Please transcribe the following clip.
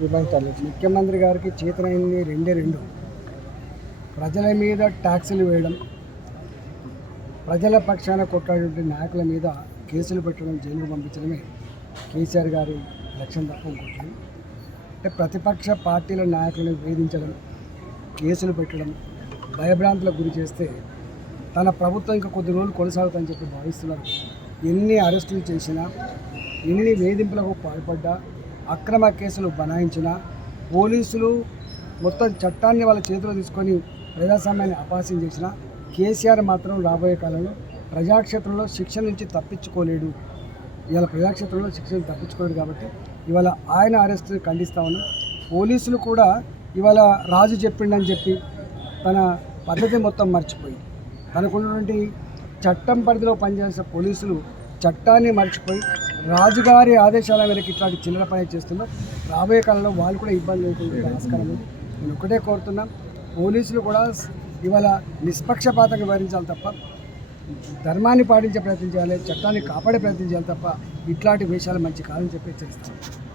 విభాగాలు ముఖ్యమంత్రి గారికి చేతనైంది రెండే రెండు. ప్రజల మీద ట్యాక్సులు వేయడం ప్రజల పక్షాన కొట్లాడే నాయకుల మీద కేసులు పెట్టడం జైలుకు పంపించడమే కేసీఆర్ గారి లక్ష్యం తప్ప ఇంకోటి అంటే ప్రతిపక్ష పార్టీల నాయకులను వేధించడం కేసులు పెట్టడం భయభ్రాంతులకు గురి చేస్తే తన ప్రభుత్వం ఇంకా కొద్ది రోజులు కొనసాగుతుందని చెప్పి భావిస్తున్నారు. ఎన్ని అరెస్టులు చేసినా ఎన్ని వేధింపులకు పాల్పడ్డా అక్రమ కేసులు బనాయించినా పోలీసులు మొత్తం చట్టాన్ని వాళ్ళ చేతిలో తీసుకొని ప్రజాస్వామ్యాన్ని అపాసం చేసిన కేసీఆర్ మాత్రం రాబోయే కాలంలో ప్రజాక్షేత్రంలో శిక్ష నుంచి తప్పించుకోలేడు. ఇవాళ ప్రజాక్షేత్రంలో శిక్షణ తప్పించుకోలేడు కాబట్టి ఇవాళ ఆయన అరెస్ట్ ఖండిస్తా ఉన్నాం. పోలీసులు కూడా ఇవాళ రాజు చెప్పిండని చెప్పి తన పద్ధతి మొత్తం మర్చిపోయి తనకున్నటువంటి చట్టం పరిధిలో పనిచేసే పోలీసులు చట్టాన్ని మర్చిపోయి రాజుగారి ఆదేశాల మేరకు ఇట్లాంటి చిల్లర పని చేస్తున్నారు రాబోయే కాలంలో వాళ్ళు కూడా ఇబ్బంది లేకుండా ఆస్కారం ఉంది నేను ఒకటే కోరుతున్నాం. పోలీసులు కూడా ఇవాళ నిష్పక్షపాతంగా వివరించాలి తప్ప ధర్మాన్ని పాటించే ప్రయత్నం చేయాలి చట్టాన్ని కాపాడే ప్రయత్నం చేయాలి తప్ప ఇట్లాంటి విషయాలు మంచి కాదని చెప్పి హెచ్చరిస్తాను.